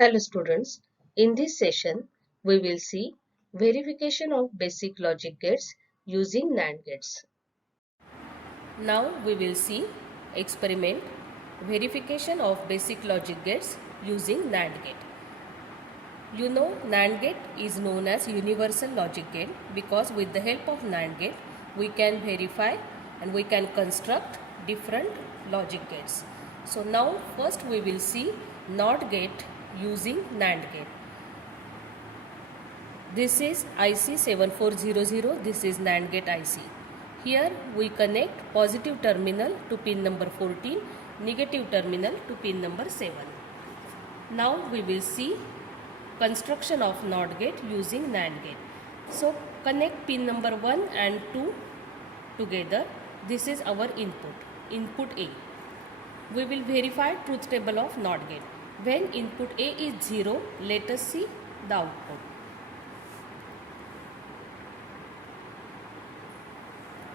Hello students, in this session we will see verification of basic logic gates using NAND gates. Now we will see experiment verification of basic logic gates using NAND gate. You know NAND gate is known as universal logic gate because with the help of NAND gate we can verify and we can construct different logic gates. So now first we will see NOT gate using NAND gate. This is IC 7400, this is NAND gate IC. Here we connect positive terminal to pin number 14, negative terminal to pin number 7. Now we will see construction of NOT gate using NAND gate. So connect pin number 1 and 2 together. This is our input A. We will verify truth table of NOT gate. When input A is 0, let us see the output.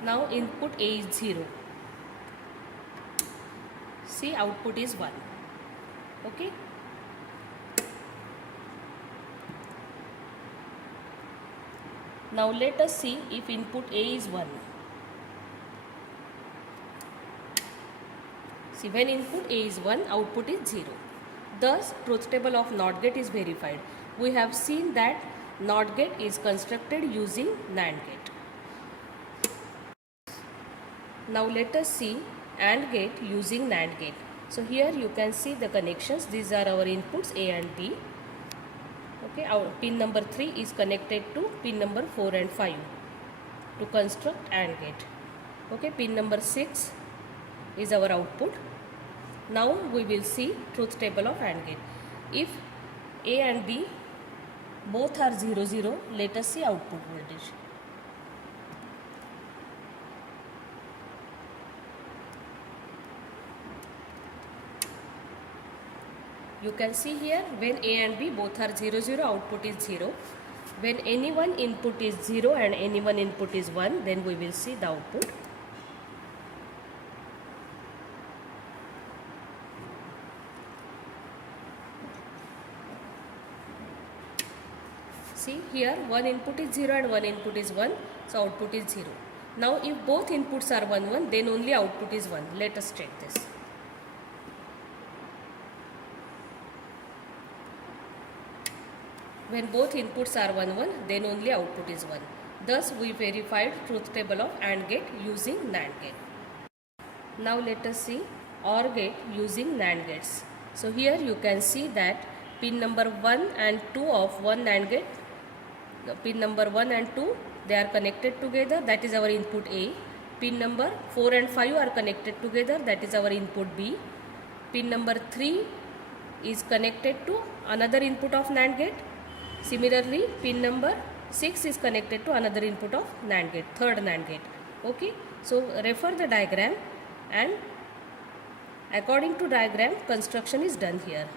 Now input A is 0. See, output is 1. Okay. Now let us see if input A is 1. See, when input A is 1, output is 0. Thus, truth table of NOT gate is verified. We have seen that NOT gate is constructed using NAND gate. Now let us see AND gate using NAND gate. So here you can see the connections. These are our inputs A and B. Okay, our pin number 3 is connected to pin number 4 and 5 to construct AND gate. Okay, pin number 6 is our output. Now we will see truth table of AND gate. If A and B both are 0, 0, let us see output voltage. You can see here when A and B both are 0, 0, output is 0. When any one input is 0 and any one input is 1, then we will see the output. See here one input is 0 and one input is 1, so output is 0. Now if both inputs are 1, 1, then only output is 1. Let us check this. When both inputs are 1, 1, then only output is 1. Thus we verified truth table of AND gate using NAND gate. Now let us see OR gate using NAND gates. So here you can see that pin number 1 and 2 of one NAND gate, pin number 1 and 2, they are connected together, that is our input A. Pin number 4 and 5 are connected together, that is our input B. Pin number 3 is connected to another input of NAND gate. Similarly, pin number 6 is connected to another input of NAND gate, third NAND gate. Okay, so refer the diagram and according to diagram construction is done here.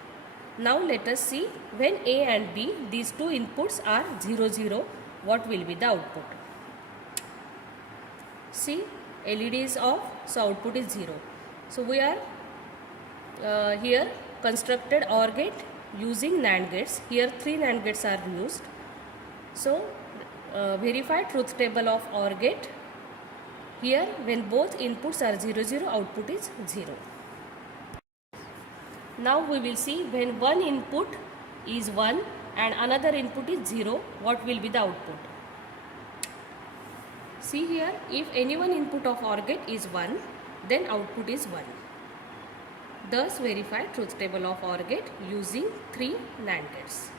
Now let us see when A and B, these two inputs are 0, 0, what will be the output. See, LED is off, so output is 0. So we are here constructed OR gate using NAND gates. Here 3 NAND gates are used. So verify truth table of OR gate. Here when both inputs are 0, 0, output is 0. Now we will see when one input is 1 and another input is 0, what will be the output. See here, if any one input of OR gate is 1, then output is 1. Thus verify truth table of OR gate using 3 NAND gates.